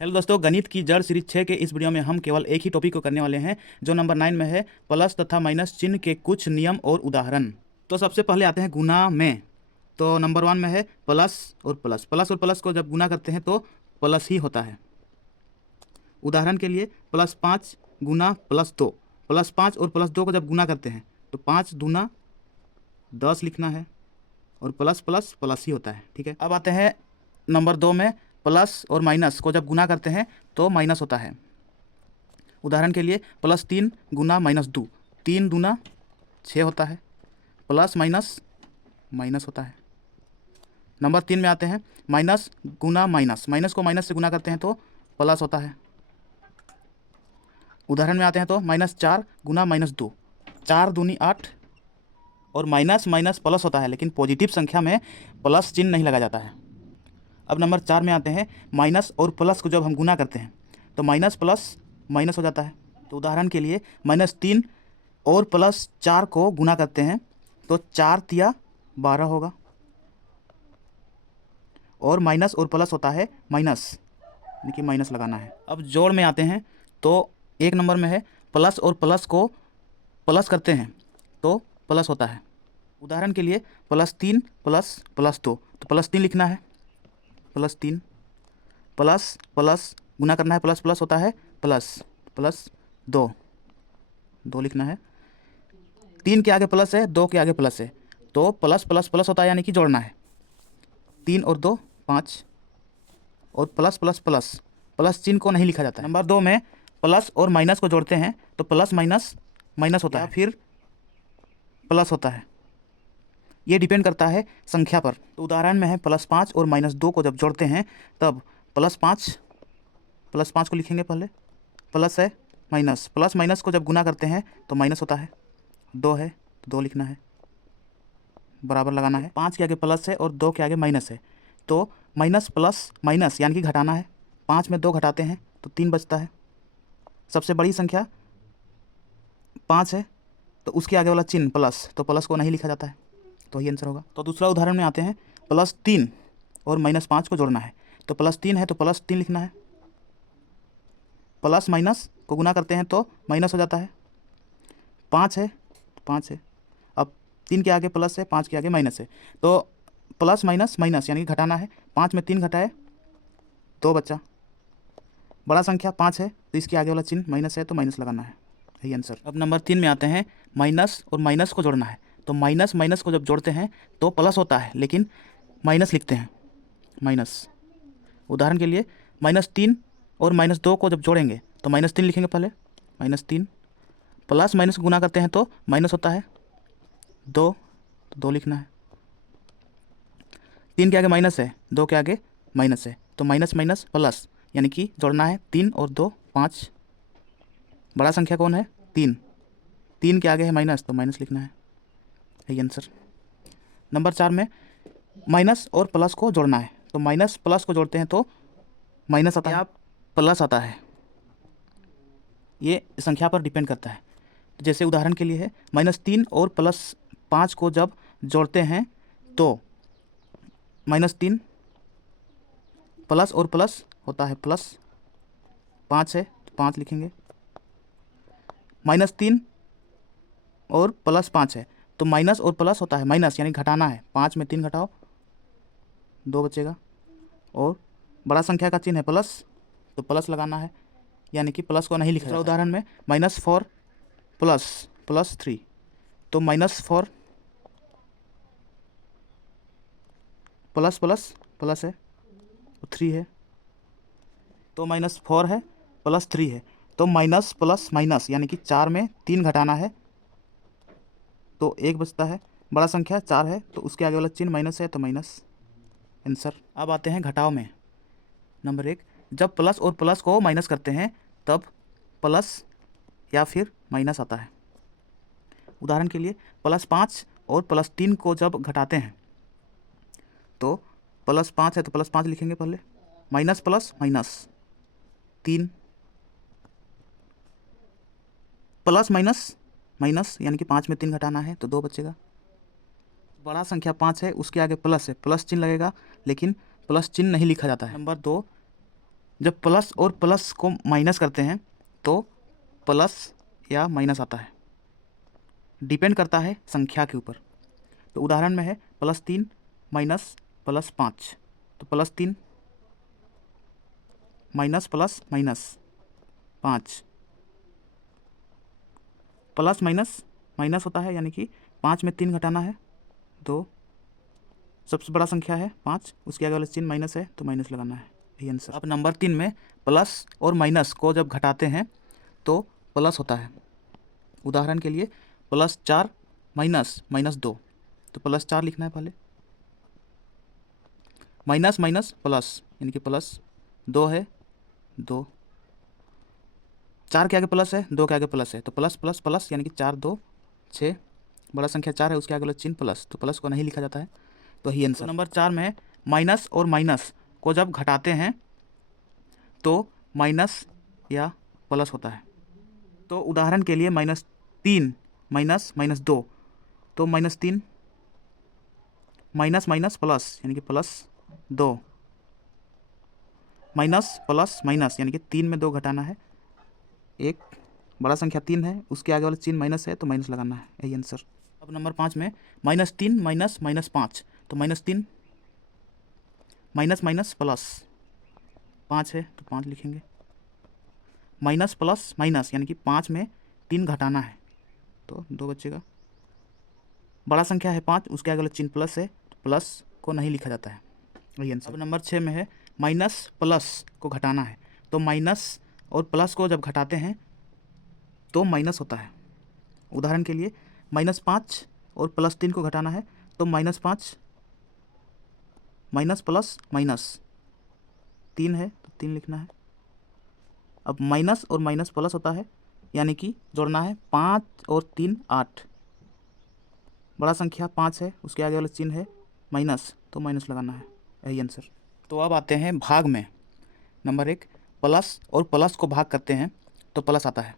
Hello दोस्तों, गणित की जड़ सीरीज 6 के इस वीडियो में हम केवल एक ही टॉपिक को करने वाले हैं जो नंबर 9 में है, प्लस तथा माइनस चिन्ह के कुछ नियम और उदाहरण। तो सबसे पहले आते हैं गुना में। तो नंबर 1 में है प्लस और प्लस। प्लस और प्लस को जब गुना करते हैं तो प्लस ही होता है। उदाहरण के लिए +5 गुना +2। +5 और +2 को जब गुना करते हैं तो 5 दूना 10 लिखना है और प्लस प्लस प्लस ही होता है। ठीक है, अब आते हैं नंबर 2 में। प्लस और माइनस को जब गुना करते हैं तो माइनस होता है। उदाहरण के लिए +3 गुना -2। 3 दूना 6 होता है। प्लस माइनस माइनस होता है। नंबर 3 में आते हैं माइनस गुना माइनस। माइनस को माइनस से गुना करते हैं तो प्लस होता है। उदाहरण में आते हैं तो -4 गुना -2। 4 दूनी 8 और माइनस माइनस प्लस होता है, लेकिन पॉजिटिव संख्या में प्लस चिन्ह नहीं लगा जाता है। अब नंबर 4 में आते हैं माइनस और प्लस को जब हम गुना करते हैं तो माइनस प्लस माइनस हो जाता है। तो उदाहरण के लिए -3 और +4 को गुना करते हैं तो 4 तिया 12 होगा और माइनस और प्लस होता है माइनस, यानी कि माइनस लगाना है। अब जोड़ में आते हैं तो 1 नंबर में है प्लस और प्लस को प्लस करते हैं तो प्लस होता है। उदाहरण के लिए +3 प्लस +2 तो +3 लिखना है। +3 प्लस प्लस गुना करना है, प्लस प्लस होता है प्लस प्लस 2 2 लिखना है। 3 के आगे प्लस है, 2 के आगे प्लस है तो प्लस प्लस प्लस होता है, यानी कि जोड़ना है। 3 और 2 5 और प्लस प्लस प्लस प्लस चिन्ह को नहीं लिखा जाता है। नंबर 2 में प्लस और माइनस को जोड़ते हैं तो प्लस माइनस माइनस होता है, फिर प्लस होता है। ये डिपेंड करता है संख्या पर। तो उदाहरण में है +5 और -2 को जब जोड़ते हैं तब +5 को लिखेंगे पहले, प्लस है माइनस, प्लस माइनस को जब गुना करते हैं तो माइनस होता है। 2 है तो 2 लिखना है, बराबर लगाना है। 5 के आगे प्लस है और 2 के आगे माइनस है तो माइनस प्लस माइनस यानी कि घटाना है। 5 में 2 घटाते हैं तो 3 बचता है। सबसे बड़ी संख्या 5 है तो उसके आगे वाला चिन्ह प्लस, तो प्लस को नहीं लिखा जाता है, तो ये आंसर होगा। तो दूसरा उदाहरण में आते हैं +3 और -5 को जोड़ना है तो +3 है तो +3 लिखना है। प्लस माइनस को गुना करते हैं तो माइनस हो जाता है। 5 है तो 5 है। अब 3 के आगे प्लस है, 5 के आगे माइनस है तो प्लस माइनस माइनस यानी कि घटाना है। 5 में 3 घटाए 2 बचा। बड़ा संख्या 5 है तो इसके आगे वाला चिन्ह माइनस है तो माइनस लगाना है, यही आंसर। अब नंबर 3 में आते हैं माइनस और माइनस को जोड़ना है तो माइनस माइनस को जब जोड़ते हैं तो प्लस होता है, लेकिन माइनस लिखते हैं, माइनस। उदाहरण के लिए -3 और -2 को जब जोड़ेंगे तो -3 लिखेंगे पहले, -3 प्लस माइनस गुना करते हैं तो माइनस होता है। 2 तो 2 लिखना है। 3 के आगे माइनस है, 2 के आगे माइनस है तो माइनस माइनस प्लस यानी कि जोड़ना है। 3 और 2 5। बड़ा संख्या कौन है? 3। 3 के आगे है माइनस तो माइनस लिखना है, यही आंसर। नंबर 4 में माइनस और प्लस को जोड़ना है तो माइनस प्लस को जोड़ते हैं तो माइनस आता है, प्लस आता है। ये संख्या पर डिपेंड करता है। जैसे उदाहरण के लिए है -3 और +5 को जब जोड़ते हैं तो -3 प्लस और प्लस होता है प्लस। 5 है तो 5 लिखेंगे। -3 और +5 है तो माइनस और प्लस होता है माइनस, यानी घटाना है। 5 में 3 घटाओ 2 बचेगा और बड़ा संख्या का चिन्ह है प्लस तो प्लस लगाना है, यानी कि प्लस को नहीं लिखा जाता। उदाहरण में -4 प्लस 3 तो -4 प्लस प्लस प्लस है तो 3 है तो -4 है +3 है तो माइनस प्लस माइनस यानी कि 4 में 3 घटाना है तो 1 बचता है। बड़ा संख्या 4 है तो उसके आगे वाला चिन्ह माइनस है तो माइनस, आंसर। अब आते हैं घटाव में। नंबर 1, जब प्लस और प्लस को माइनस करते हैं तब प्लस या फिर माइनस आता है। उदाहरण के लिए +5 और +3 को जब घटाते हैं तो +5 है तो +5 लिखेंगे पहले, minus plus minus 3 plus minus minus यानी कि 5 में 3 घटाना है तो 2 बचेगा। बड़ा संख्या 5 है उसके आगे प्लस है, प्लस चिन्ह लगेगा लेकिन प्लस चिन्ह नहीं लिखा जाता है। नंबर 2, जब प्लस और प्लस को माइनस करते हैं तो प्लस या माइनस आता है, डिपेंड करता है संख्या के ऊपर। तो उदाहरण में है +3 माइनस +5, तो +3 minus plus minus 5, plus minus minus होता है, यानी कि 5 में 3 घटाना है, 2, सबसे बड़ा संख्या है 5, उसके आगे वाला चिन्ह माइनस है तो माइनस लगाना है, यही आंसर। अब नंबर 3 में प्लस और माइनस को जब घटाते हैं तो प्लस होता है। उदाहरण के लिए +4 माइनस -2, तो +4 लिखना है पहले, माइनस माइनस प्लस यानी कि +2 है, 2, 4 के आगे प्लस है, 2 के आगे प्लस है, तो प्लस प्लस प्लस यानी कि 4 2 6, बड़ा संख्या 4 है, उसके आगे वाला चिन्ह प्लस, तो प्लस को नहीं लिखा जाता है, तो ही आंसर। नंबर 4 में माइनस और माइनस को जब घटाते हैं तो माइनस या प्लस होता है। तो उदाहरण के लिए -3 माइनस -2, तो -3 माइनस माइनस प्लस यानी कि +2, माइनस प्लस माइनस यानी कि 3 में 2 घटाना है, एक बड़ा संख्या 3 है, उसके आगे वाला चिन्ह माइनस है तो माइनस लगाना है, यही आंसर। अब नंबर 5 में -3 माइनस -5, तो -3 माइनस माइनस प्लस 5 है तो 5 लिखेंगे, माइनस प्लस माइनस यानी कि 5 में 3 घटाना है तो 2 बचेगा, बड़ा संख्या है 5, उसके आगे वाला चिन्ह प्लस है तो प्लस को नहीं लिखा जाता है, वही आंसर। अब नंबर 6 में है माइनस प्लस को घटाना है, तो माइनस और प्लस को जब घटाते हैं तो माइनस होता है। उदाहरण के लिए -5 और +3 को घटाना है तो -5 माइनस प्लस माइनस 3 है तो 3 लिखना है। अब माइनस और माइनस प्लस होता है, यानी कि जोड़ना है 5 और 3 8, बड़ा संख्या 5 है, उसके आगे वाला चिन्ह है माइनस तो माइनस लगाना है, यही आंसर। तो अब आते हैं भाग में। नंबर 1, प्लस और प्लस को भाग करते हैं तो प्लस आता है।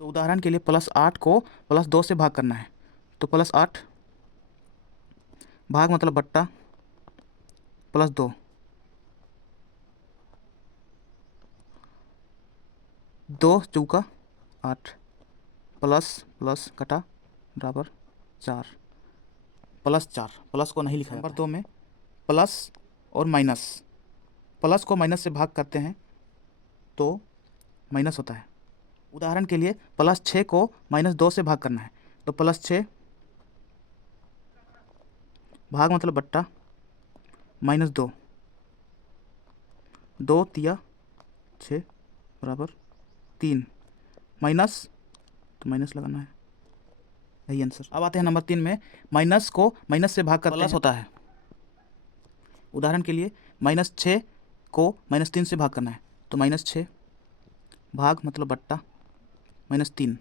तो उदाहरण के लिए +8 को +2 से भाग करना है, तो +8 भाग मतलब बट्टा +2, 2 चौका 8, प्लस प्लस कटा बराबर 4, +4, प्लस को नहीं लिखा। नंबर 2 में प्लस और माइनस, प्लस को माइनस से भाग करते हैं तो माइनस होता है। उदाहरण के लिए +6 को -2 से भाग करना है, तो +6 भाग मतलब बट्टा -2, 2 तिया 6 बराबर 3, माइनस तो माइनस लगाना है, यही आंसर। अब आते हैं नंबर 3 में, माइनस को माइनस से भाग करते प्लस होता है। उदाहरण के लिए -6 को -3 से भाग करना है, तो -6 भाग मतलब बट्टा -3,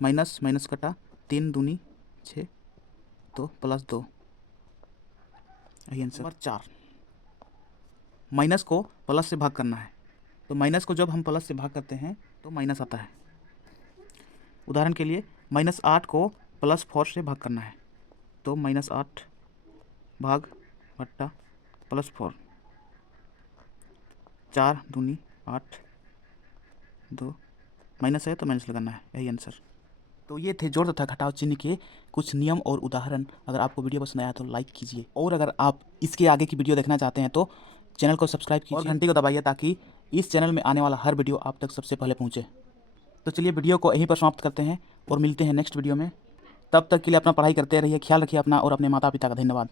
माइनस माइनस कटा 3 दूनी 6 तो +2, यही आंसर। नंबर 4, माइनस को प्लस से भाग करना है, तो माइनस को जब हम प्लस से भाग करते हैं तो माइनस आता है। उदाहरण के लिए -8 को +4 से भाग करना है, तो -8 भाग बट्टा +4, 4 दूनी 8 2, माइनस है तो माइनस लगाना है, यही आंसर। तो ये थे जोड़ तथा घटाव चिन्ह के कुछ नियम और उदाहरण। अगर आपको वीडियो पसंद आया तो लाइक कीजिए, और अगर आप इसके आगे की वीडियो देखना चाहते हैं तो चैनल को सब्सक्राइब कीजिए और घंटी को दबाइए, ताकि इस चैनल में आने वाला हर वीडियो आप तक सबसे पहले पहुंचे। तो चलिए वीडियो को यहीं पर समाप्त करते हैं और मिलते हैं नेक्स्ट वीडियो में। तब तक के लिए अपना पढ़ाई करते रहिए, ख्याल रखिए अपना और अपने माता पिता का। धन्यवाद।